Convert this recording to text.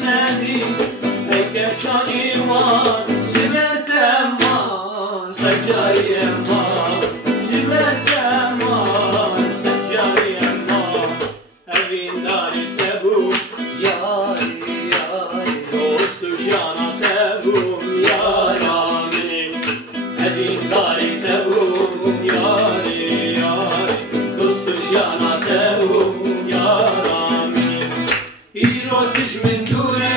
نشنادی اگر شانی ما جبت ما سجای ما جبت ما سجای ما evin dari tebu yari yari dostu jana tebu yaramin evin dari tebu yari yari dostu jana tebu yaramin İrotiş min dure